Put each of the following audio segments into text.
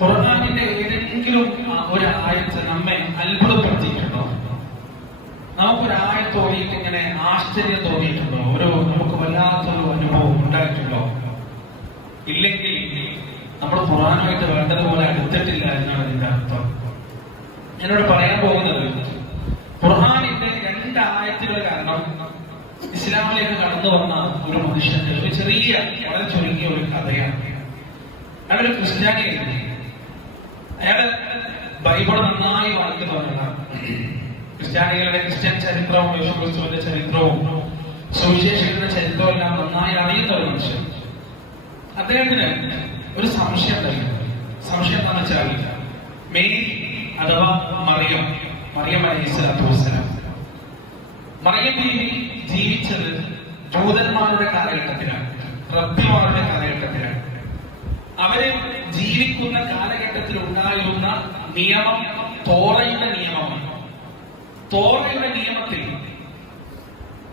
ഖുർആാനിന്റെ ഏതെങ്കിലും ഒരു ആയത്ത് നമ്മെ അത്ഭുതപ്പെടുത്തിയിട്ടുണ്ടോ? നമുക്കൊരു ആയത്ത് തോന്നിയിട്ട് ഇങ്ങനെ ആശ്ചര്യം തോന്നിയിട്ടുണ്ടോ? ഒരു നമുക്ക് വല്ലാത്തൊരു അനുഭവം ഉണ്ടായിട്ടുണ്ടോ? ഇല്ലെങ്കിൽ നമ്മൾ ഖുർആാനുമായിട്ട് വേണ്ടതുപോലെ അടുത്തിട്ടില്ല എന്നാണ് ഇതിന്റെ അർത്ഥം. എന്നോട് പറയാൻ പോകുന്നത് ഖുർആാനിന്റെ രണ്ട് ആയത്തുകൾ കാരണം ഇസ്ലാമിലേക്ക് കടന്നു വന്ന ഒരു മനുഷ്യന്റെ ഒരു ചെറിയ വളരെ ചുരുങ്ങിയ ഒരു കഥയാണ്. അയാളൊരു ക്രിസ്ത്യാനിയായിരുന്നു. അയാൾ ബൈബിൾ നന്നായി വളർത്തി പറഞ്ഞതാണ്. ക്രിസ്ത്യാനികളുടെ ക്രിസ്ത്യൻ ചരിത്രവും യേശുക്രിസ്തുവിന്റെ ചരിത്രവും സുവിശേഷിക്കുന്ന ചരിത്രവും എല്ലാം നന്നായി അറിയുന്ന ഒരു മനുഷ്യൻ. അദ്ദേഹത്തിന് ഒരു സംശയം തന്നെ സംശയം എന്താണെന്ന് വെച്ചാൽ മെയ് അഥവാ മറിയം മറിയം അലൈഹി സ്വലാത്തു വസ്സലാം മറിയം ബീവി ജീവിച്ചത് ജൂതന്മാരുടെ കാലഘട്ടത്തിലാണ് റബ്ബിമാരുടെ കാലഘട്ടത്തിലാണ്. അവർ ജീവിക്കുന്ന കാലഘട്ടത്തിൽ ഉണ്ടായിരുന്ന നിയമം തോറയുടെ നിയമമാണ്. തോറയുടെ നിയമത്തിൽ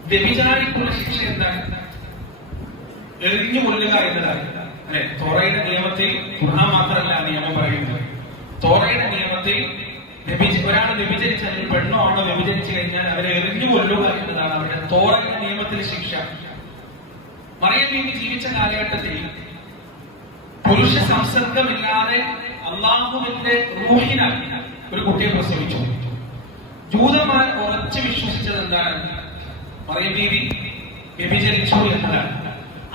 വ്യഭിചാരിക്കുള്ള ശിക്ഷ എന്താണ്? എറിഞ്ഞു കൊല്ലുക എന്നതാണ്. അല്ലെ? തോറയുടെ നിയമത്തിൽ ഖുർആൻ മാത്രമല്ല നിയമം പറയുന്നത്. തോറയുടെ നിയമത്തിൽ ഒരാൾ വ്യഭിചരിച്ച അല്ലെങ്കിൽ പെണ്ണോ ആണോ വ്യഭിചരിച്ചു കഴിഞ്ഞാൽ അവരെ എറിഞ്ഞു കൊല്ലുക എന്നതാണ് അവരുടെ തോറയുടെ നിയമത്തിൽ ശിക്ഷ. മറിയം ജീവിച്ച കാലഘട്ടത്തിൽ പുരുഷ സംസർഗമില്ലാതെ അള്ളാഹുവിന്റെ റൂഹിനാൽ ഒരു കുട്ടിയെ പ്രസവിച്ചു. ജൂതന്മാർ ഉറച്ചു വിശ്വസിച്ചത് എന്താണ്? മറിയം ബീവി വ്യഭിചരിച്ചു എന്നതാണ്.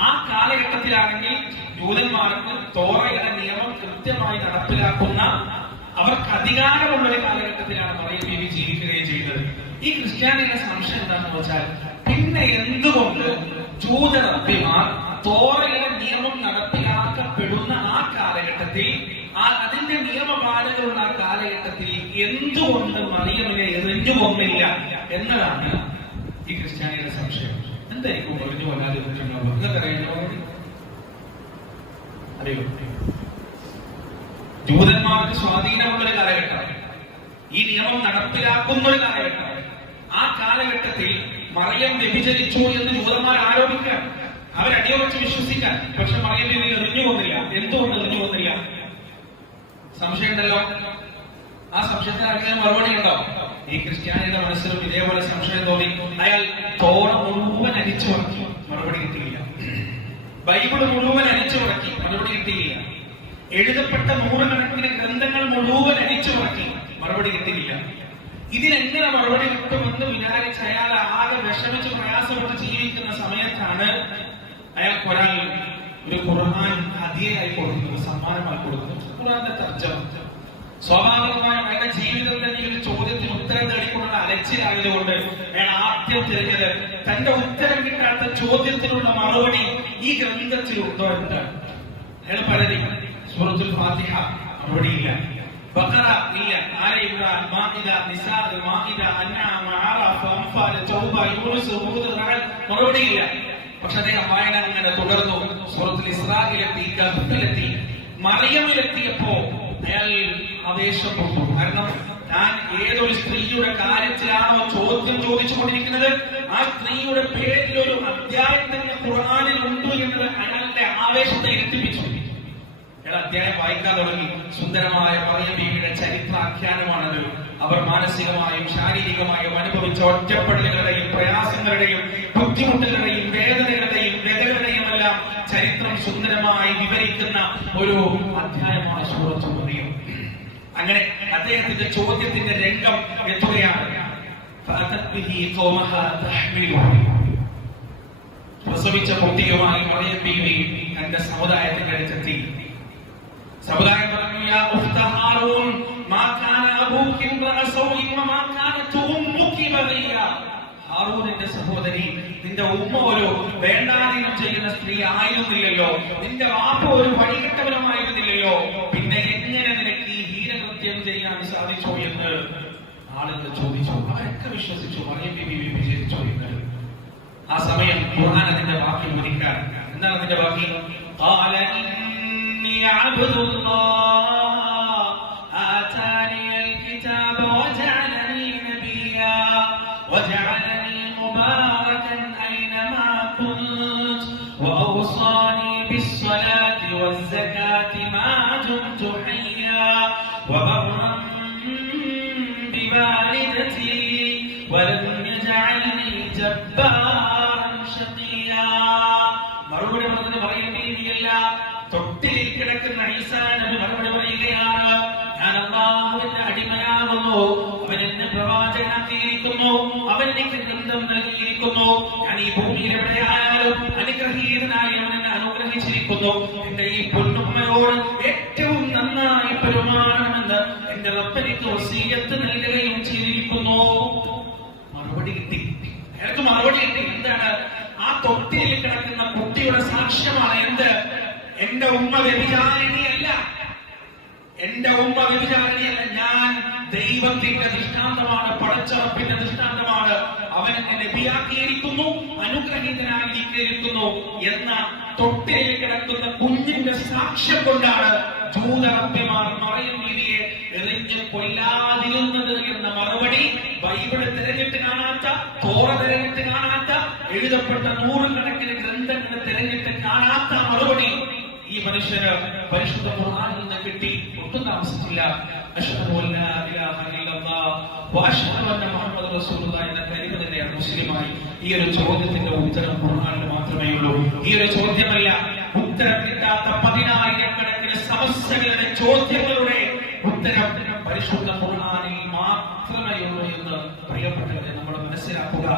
ആ കാലഘട്ടത്തിലാണെങ്കിൽ ജൂതന്മാർക്ക് തോറയുടെ നിയമം കൃത്യമായി നടപ്പിലാക്കുന്ന അവർക്ക് അധികാരമുള്ള ഒരു കാലഘട്ടത്തിലാണ് മറിയം ബീവി ജീവിക്കുകയും ചെയ്തത്. ഈ ക്രിസ്ത്യാനിയുടെ സംശയം എന്താണെന്ന് വെച്ചാൽ പിന്നെ എന്തുകൊണ്ട് ജൂത റബ്ബിമാർ തോറയുടെ നിയമം നടപ്പിലാക്കപ്പെടുന്ന ആ കാലഘട്ടത്തിൽ ആ അതിന്റെ നിയമപാലകരുള്ള ആ കാലഘട്ടത്തിൽ എന്തുകൊണ്ട് മറിയമിനെ എറിഞ്ഞു കൊന്നില്ല എന്നതാണ് ഈ ക്രിസ്ത്യാനിയുടെ സംശയം. എന്തായിരിക്കും ഒഴിഞ്ഞു കൊല്ലാതെ അറിയോ? ജൂതന്മാർക്ക് സ്വാധീനമുള്ള കാലഘട്ടം. ഈ നിയമം നടപ്പിലാക്കുന്ന ഒരു കാലഘട്ടം. ആ കാലഘട്ടത്തിൽ മറിയം വ്യഭിചരിച്ചു എന്ന് ജൂതന്മാർ ആരോപിക്കാൻ അവരടിയുറച്ച് വിശ്വസിക്കാൻ. പക്ഷെ മറിയം ഇതിൽ എറിഞ്ഞു പോകുന്നില്ല. എന്തുകൊണ്ട് എറിഞ്ഞു പോകുന്നില്ല? സംശയമുണ്ടല്ലോ. ആ സംശയത്തിന് ആർക്കെങ്കിലും മറുപടി ഉണ്ടോ? ഈ ക്രിസ്ത്യാനിയുടെ മനസ്സിലും ഇതേപോലെ സംശയം തോന്നി. അയാൾ തോറ മുഴുവൻ അരിച്ചു അരിച്ചുറക്കി മറുപടി കിട്ടിയില്ല. ബൈബിൾ മുഴുവൻ അരിച്ചു അരിച്ചുറക്കി മറുപടി കിട്ടിയില്ല. എഴുതപ്പെട്ട നൂറുകണക്കിന് ഗ്രന്ഥങ്ങൾ മുഴുവൻ അരിച്ചു അരിച്ചുറക്കി മറുപടി കിട്ടിയില്ല. ഇതിനെങ്ങനെ മറുപടി കിട്ടുമെന്ന് വിചാരിച്ച് അയാൾ ആകെ വിഷമിച്ച് പ്രയാസപ്പെട്ട് ജീവിക്കുന്ന സമയത്താണ് അയാൾക്ക് ഒരാൾ ഒരു ഖുർആൻ അതിയായി കൊടുക്കുന്നു സമ്മാനമായി കൊടുക്കുന്നു. ഖുർആന്റെ തർജമ. സ്വാഭാവികമായും അയാളുടെ ജീവിതത്തിന്റെ ഈ ഒരു ചോദ്യത്തിന് ഉത്തരം തേടിക്കൊണ്ടുള്ള അലച്ചിലായതുകൊണ്ട് അയാൾ ആദ്യം തിരഞ്ഞത് തന്റെ ഉത്തരം കിട്ടാത്ത ചോദ്യത്തിനുള്ള മറുപടി ഈ ഗ്രന്ഥത്തിൽ എന്താണ്? അയാൾ പലതി സൂറത്തുൽ ഫാത്തിഹ മറുപടിയില്ല ബഖറ ഇല്ല. ആല ഇമ്രാൻ മാഇദ നിസാ മാഇദ അൻആം അറാഫ് അൻഫാൽ തൗബ യൂനുസ് ഹൂദ് റഅൽ മറുപടിയില്ല പക്ഷെ അദ്ദേഹം വായന അങ്ങനെ തുടർന്നു. സുഹൃത്തിൽ ഇസ്രാഹിലെത്തി ഗർഭത്തിലെത്തി മറിയമിലെത്തിയപ്പോ അയാൾ ആവേശപ്പെട്ടു കാരണം ഏതൊരു സ്ത്രീയുടെ കാര്യത്തിലാണോ ചോദ്യം ചോദിച്ചുകൊണ്ടിരിക്കുന്നത് ആ സ്ത്രീയുടെ പേരിൽ ഒരു അധ്യായം തന്നെ ഖുർആനിൽ ഉണ്ട് എന്നത് അയാളുടെ ആവേശത്തെ എത്തിപ്പിച്ചു അയാൾ അധ്യായം വായിക്കാൻ തുടങ്ങി. സുന്ദരമായ മറിയ ബീവിയുടെ ചരിത്രാഖ്യാനമാണത്. അവർ മാനസികമായും ശാരീരികമായും അനുഭവിച്ച ഒറ്റപ്പെടലുകളുടെയും പ്രയാസങ്ങളുടെയും ചരിത്രം സുന്ദരമായി വിവരിക്കുന്ന ഒരു അധ്യായമാണ് സൂറത്ത് അങ്ങനെ അദ്ദേഹത്തിന്റെ ചോദ്യത്തിന്റെ രംഗം എത്രയാണ്? പ്രസവിച്ച കുട്ടിയുമായി മറിയം ബീവി തന്റെ സമുദായത്തിന്റെ അടുത്തെത്തി. സമുദായം പറഞ്ഞു യാ ഉഖ്ത ഹാറൂൻ മാ കാന അബൂകി ഇംറഅ സൗഇ വമാ കാനത് ഉമ്മുകി ബഗിയ. ഹാറൂനിന്റെ സഹോദരി നിന്റെ ഉമ്മ ഒരു വേണ്ടാതീനം ചെയ്യുന്ന സ്ത്രീ ആയിരുന്നില്ലല്ലോ നിന്റെ വാപ്പ ഒരു വഴികെട്ടവനുമായിരുന്നില്ലല്ലോ പിന്നെ എങ്ങനെ നിനക്ക് ഈ ഹീനകൃത്യം ചെയ്യാൻ സാധിച്ചു എന്ന് ആളുകൾ ചോദിച്ചു അവരൊക്കെ വിശ്വസിച്ചു മറിയം ബിബി വിഭജിച്ചു എന്ന് ആ സമയം ഖുർആൻ അതിന്റെ വാക്യം ഉദിക്കാൻ എന്താണ് അതിന്റെ വാക്യം قال إني عبد الله അവൻ എനിക്ക് ഗ്രന്ഥം നൽകിയിരിക്കുന്നു. ഞാൻ ഈ ഭൂമിയിൽ എവിടെയായാലും അനുഗ്രഹീതനായി അവൻ എന്നെ അനുഗ്രഹിച്ചിരിക്കുന്നു. എന്റെ ഈ പൊന്നുമ്മയോട് ഏറ്റവും നന്നായി പെരുമാറണമെന്ന് എന്റെ റബ്ബനിക്ക് വസീയത്ത് നൽകുകയും ചെയ്തിരിക്കുന്നു. മറുപടി കിട്ടി. അയാൾക്ക് മറുപടി കിട്ടി. എന്താണ്? ആ തൊട്ടിയിൽ കിടക്കുന്ന കുട്ടിയുടെ സാക്ഷ്യമാണ് എന്ത്? എന്റെ ഉമ്മ വ്യഭിചാരിണിയല്ല. എന്റെ ഉമ്മ വ്യഭിചാരണിയല്ല ഞാൻ ദൈവത്തിന്റെ ദൃഷ്ടാന്തമാണ് പടച്ചറപ്പിന്റെ ദൃഷ്ടാന്തമാണ്. അവൻ എന്നെ ലഭ്യാക്കിയിരിക്കുന്നു അനുഗ്രഹീതനായിരിക്കുന്നു എന്ന തൊട്ടയിൽ കിടക്കുന്ന കുഞ്ഞിന്റെ സാക്ഷ്യം കൊണ്ടാണ് ജൂതറബ്യമാർ മറയും രീതിയെ എറിഞ്ഞ് കൊല്ലാതിരുന്നത് എന്ന മറുപടി ബൈബിൾ തിരഞ്ഞിട്ട് കാണാത്ത തോറ തിരഞ്ഞിട്ട് കാണാത്ത എഴുതപ്പെട്ട നൂറുകണക്കിന് ഗ്രന്ഥങ്ങൾ തിരഞ്ഞിട്ട് കാണാത്ത മറുപടി ഈ മനുഷ്യന് പരിശുദ്ധ ഖുർആനിൽ നിന്ന് കിട്ടി. ഒട്ടും താമസിച്ചില്ല അഷ്ഹദു അൻ ലാ ഇലാഹ ഇല്ലല്ലാഹ് വഅഷ്ഹദു അന്ന മുഹമ്മദ് റസൂലുള്ളാഹി എന്ന കലിമ തന്നെയാണ് മുസ്ലിമായി. ഈ ഒരു ചോദ്യത്തിന്റെ ഉത്തരം ഖുർആനിൽ മാത്രമേ ഉള്ളൂ. ഈ ഒരു ചോദ്യമല്ല ഉത്തരം കിട്ടാത്ത പതിനായിരക്കണക്കിന് സമസ്യകളുടെ ചോദ്യങ്ങളുടെ ഉത്തരം പരിശുദ്ധ ഖുർആനിൽ മാത്രമേ ഉള്ളൂ എന്ന് പ്രിയപ്പെട്ടവരെ നമ്മൾ മനസ്സിലാക്കുക.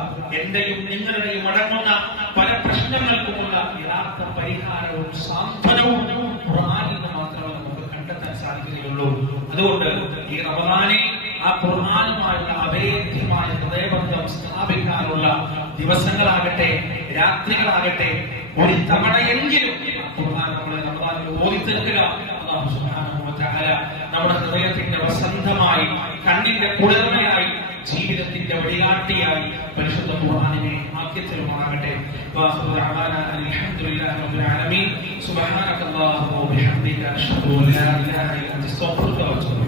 എന്റെയും നിങ്ങളുടെയും അടങ്ങുന്ന പല പ്രശ്നങ്ങൾക്കുമുള്ള യഥാർത്ഥ പരിഹാരവും സാന്ത്വനവും ഖുർആനിൽ നിന്ന് മാത്രമേ നമുക്ക് കണ്ടെത്താൻ സാധിക്കുകയുള്ളൂ. അതുകൊണ്ട് ഈ റമദാനെ ആ ഖുർആാനുമായുള്ള അഭേദ്യമായ ഹൃദയബന്ധം സ്ഥാപിക്കാനുള്ള ദിവസങ്ങളാകട്ടെ രാത്രികളാകട്ടെ ഒരു തവണയെങ്കിലും ഖുർആൻ സുബ്ഹാനഹു നമ്മുടെ ഹൃദയത്തിന്റെ വസന്തമായി കണ്ണിന്റെ കുളിർമയായി ജീവിതത്തിന്റെ വഴികാട്ടിയായി പരിശുദ്ധ ഖുർആാനിനെ ആക്കി തരുമാറാകട്ടെ സുബ്ഹാനക അല്ലാഹു വബിഹംദിക അഷ്ഹദു അല്ലാ ഇലാഹ ഇല്ല അൻത അസ്തഗ്ഫിറുക വഅത്തുബു